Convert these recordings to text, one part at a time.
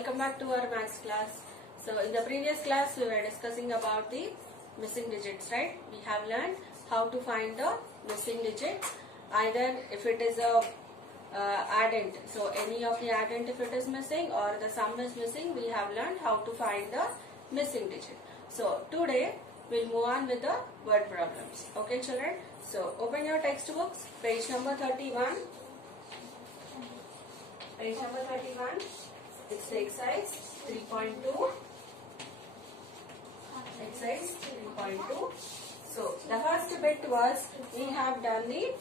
welcome back to our maths class. So in the previous class we were discussing about the missing digits, right? We have learned how to find the missing digits, either if it is a addend, so any of the addend if it is missing, or the sum is missing, we have learned how to find the missing digit. So today we'll move on with the word problems. Okay children, so open your textbooks, page number 31. Page number 31, it's the exercise 3.2. Exercise 3.2. So the first bit was we have done the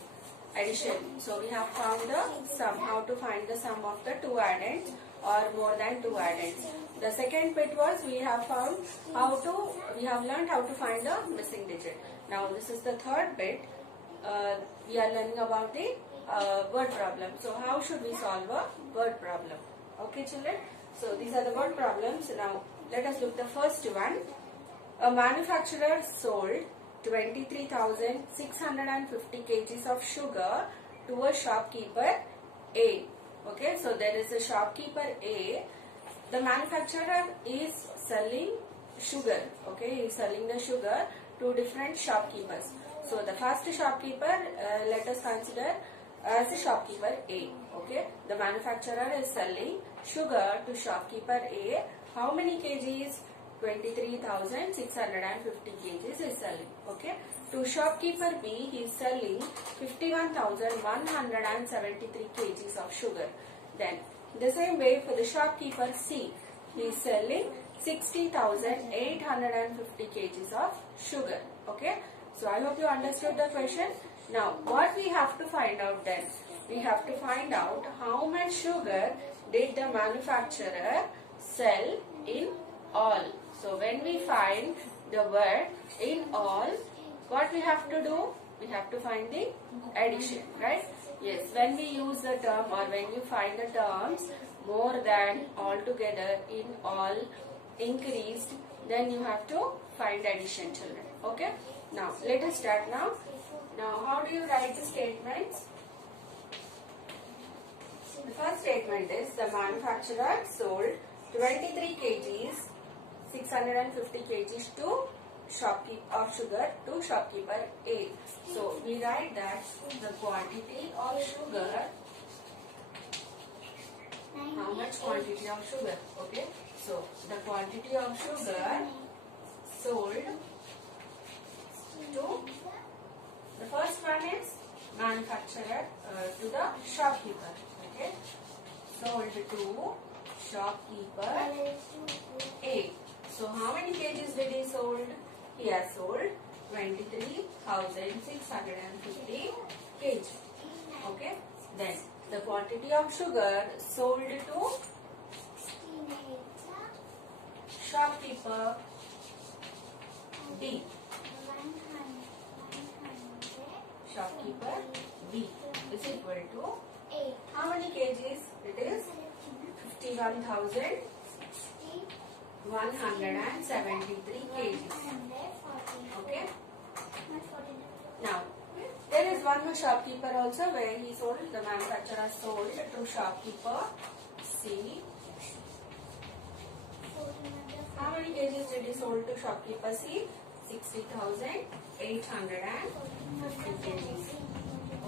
addition. So we have found the sum, how to find the sum of the two addends or more than two addends. The second bit was we have learned how to find the missing digit. Now this is the third bit. We are learning about the word problem. So how should we solve a word problem? Okay children, so these are the word problems. Now let us look the first one. A manufacturer sold 23,650 kgs of sugar to a shopkeeper A. Okay, so there is a shopkeeper A. The manufacturer is selling sugar. Okay, he is selling the sugar to different shopkeepers. So the first shopkeeper, let us consider as a shopkeeper A. Okay, the manufacturer is selling sugar to shopkeeper A. How many kgs? 23,650 kgs is selling. Okay, to shopkeeper B he is selling 51,173 kgs of sugar. Then the same way for the shopkeeper C, he is selling 60,850 kgs of sugar. Okay, so I hope you understood the question. Now what we have to find out then? We have to find out how much sugar did the manufacturer sell in all. So when we find the word in all, what we have to do? We have to find the addition, right? Yes, when we use the term or when you find the terms more than, altogether, in all, increased, then you have to find addition children. Okay, now let us start now. Now how do you write the statements? The first statement is the manufacturer sold 23 kgs 650 kgs to shopkeeper of sugar to shopkeeper A. So we write that the quantity of sugar, how much quantity of sugar? Okay, so the quantity of sugar sold to, the first one is manufacturer to the shopkeeper. Okay, sold to shopkeeper A. So how many kgs did he sold? He has sold 23,650 kg. Okay. Then the quantity of sugar sold to shopkeeper B. Shopkeeper B is equal to how many kgs? It is 51,173 kgs. Okay. Now there is one more shopkeeper also where he sold, the manufacturer sold to shopkeeper C. How many kgs did he sold to shopkeeper C? 60,850 kgs.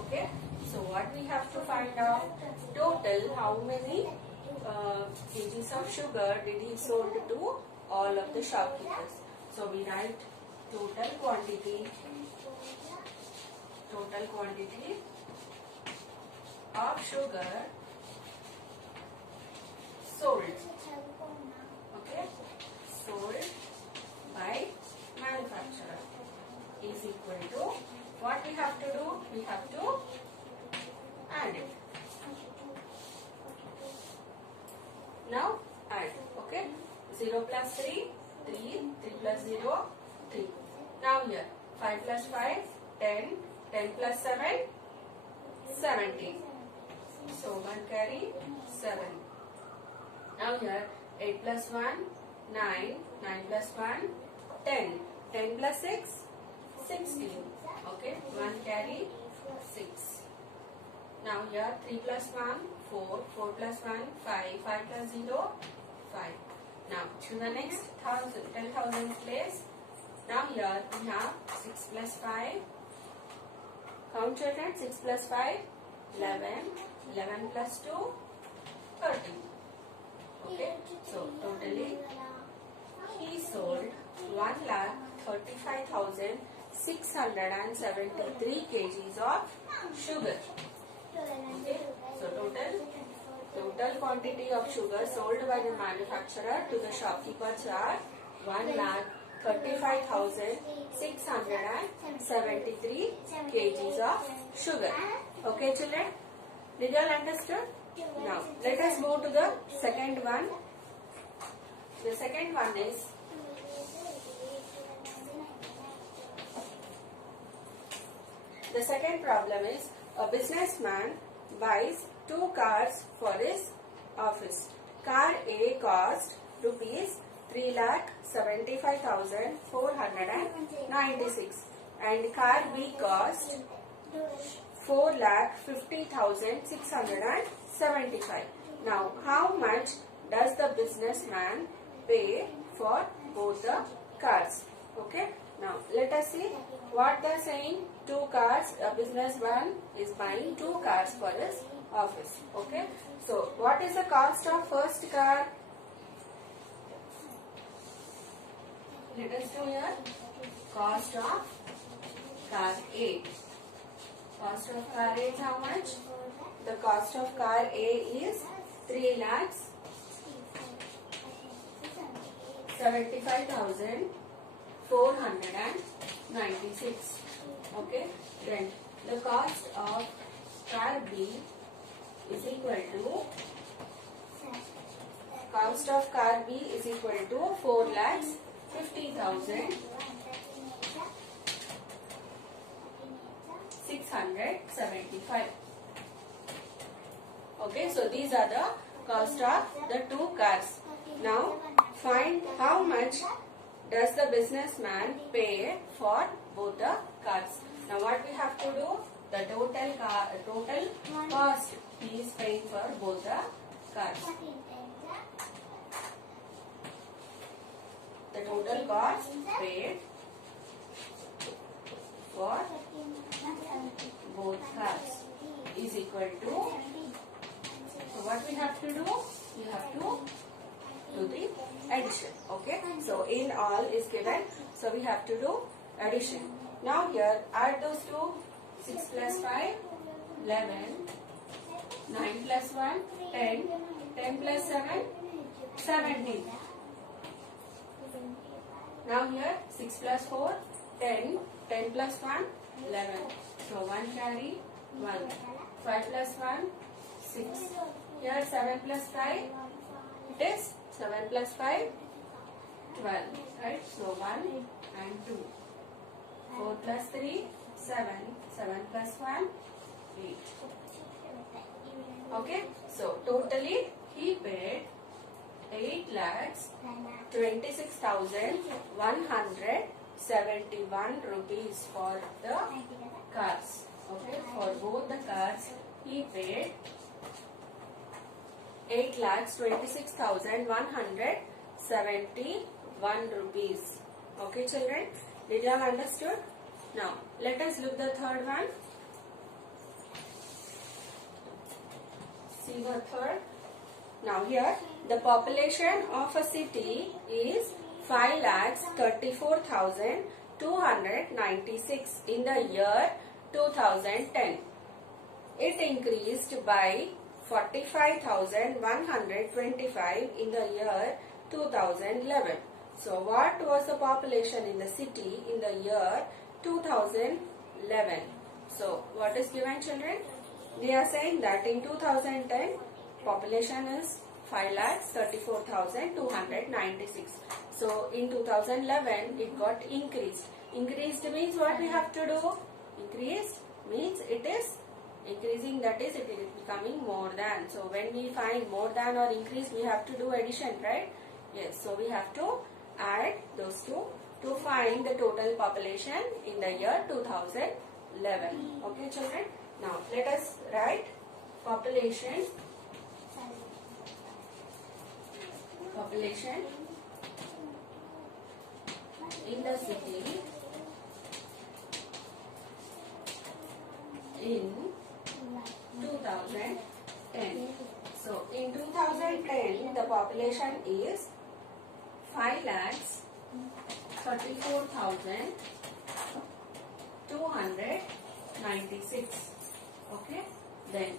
Okay. So what we have to find out? Total how many kgs of sugar did he sold to all of the shopkeepers. So we write total quantity of sugar sold. Okay, sold by manufacturer is equal to, what we have to do? We have to add it. Now add. Okay, 0 plus 3, 3, 3 plus 0, 3. Now here 5 plus 5, 10, 10 plus 7, 17. So 1 carry 7. Now here 8 plus 1, 9, 9 plus 1, 10, 10 plus 6, 16. Okay, 1 carry 6. Now here 3 plus 1, 4, 4 plus 1, 5, 5 plus 0, 5. Now to the next 10,000 place. Now here we have 6 plus 5. Count children. 6 plus 5, 11. 11 plus 2, 13. Okay. So totally he sold 1,35,673 kgs of sugar. Okay. So total quantity of sugar sold by the manufacturer to the shopkeepers are 1,35,673 kgs of sugar. Okay children, did you all understood? Now let us move to the second one. The second one is the second problem is a businessman buys 2 cars for his office. Car A cost rupees 3,75,496 and car B cost 4,50,675. Now how much does the businessman pay for both the cars? Okay. Now let us see what they are saying. 2 cars. A businessman is buying 2 cars for his office. Okay. So what is the cost of first car? Let us do here. Cost of car A. Cost of car A is how much? The cost of car A is 3,75,496. Okay. Then the cost of car B is equal to 4,50,675. Okay, so these are the cost of the 2 cars. Now find how much does the businessman pay for both the cars. Now what we have to do? The total cost he is paying for both the cars. The total cost paid for both cars is equal to. So what we have to do? We have to do the addition. Okay. So in all is given. So we have to do addition. Now here add those two. 6 plus 5, 11. 9 plus 1, 10. 10 plus 7, 17. Now here 6 plus 4, 10. 10 plus 1, 11. So 1 carry 1. 5 plus 1, 6. Here 7 plus 5, it is 7 plus 5, 12. Right? So 1 and 2. 4 plus 3, 7. 7 plus 1, 8. Okay. So totally he paid 8,26,171 rupees for the cars. Okay. For both the cars he paid 8,26,171 rupees. Okay children, did you all understood? Now let us look the third one. See the third. Now here the population of a city is 5,34,296 in the year 2010. It increased by 45,125 in the year 2011. So what was the population in the city in the year 2011? So what is given children? They are saying that in 2010 population is 5,34,296. So in 2011 it got increased. Increased means what we have to do? Increased means it is increasing, that is it is becoming more than. So when we find more than or increase, we have to do addition, right? Yes, so we have to add those two to find the total population in the year 2011. Okay children, now let us write population population in the city in 2010. So in 2010 the population is 5,34,296. Okay. Then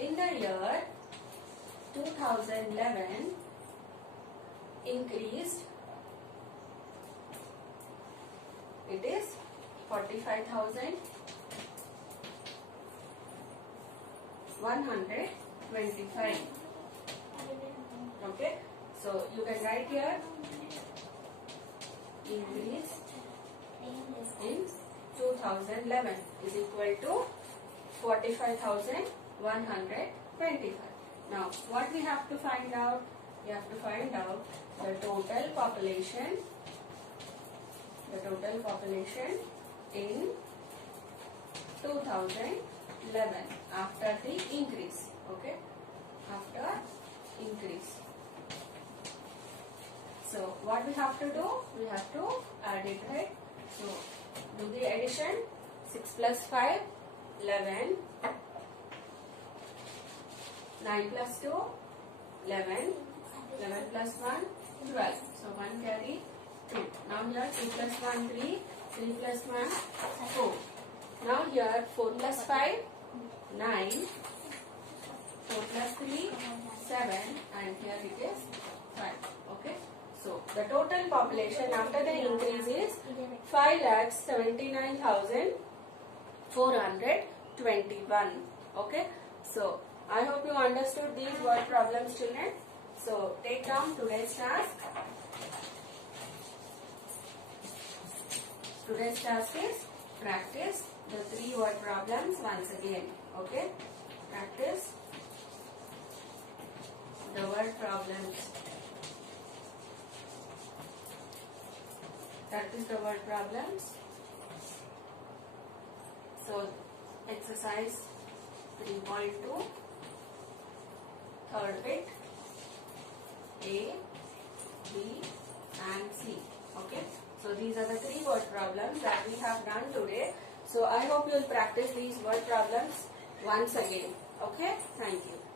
in the year 2011 increased, it is 45,125. Okay, so you can write here increase in 2011 is equal to 45,125. Now what we have to find out? We have to find out the total population in 2011 after the increase. Okay, after increase. So what we have to do? We have to add it, right? So do the addition. 6 plus 5, 11. 9 plus 2, 11. 11 plus 1, 12. So 1 carry 2. Now here 2 plus 1, 3. 3 plus 1, 4. Now here 4 plus 5, 9. 4 plus 3, 7. And here it is 5. Okay. So the total population after the increase is 5,79,421. Okay. So I hope you understood these word problems, children. So take down today's task. Today's task is practice the 3 word problems once again. Okay. Practice the word problems. Practice the word problems. So exercise 3.2, third bit, A, B and C. Okay. So these are the 3 word problems that we have done today. So I hope you will practice these word problems once again. Okay. Thank you.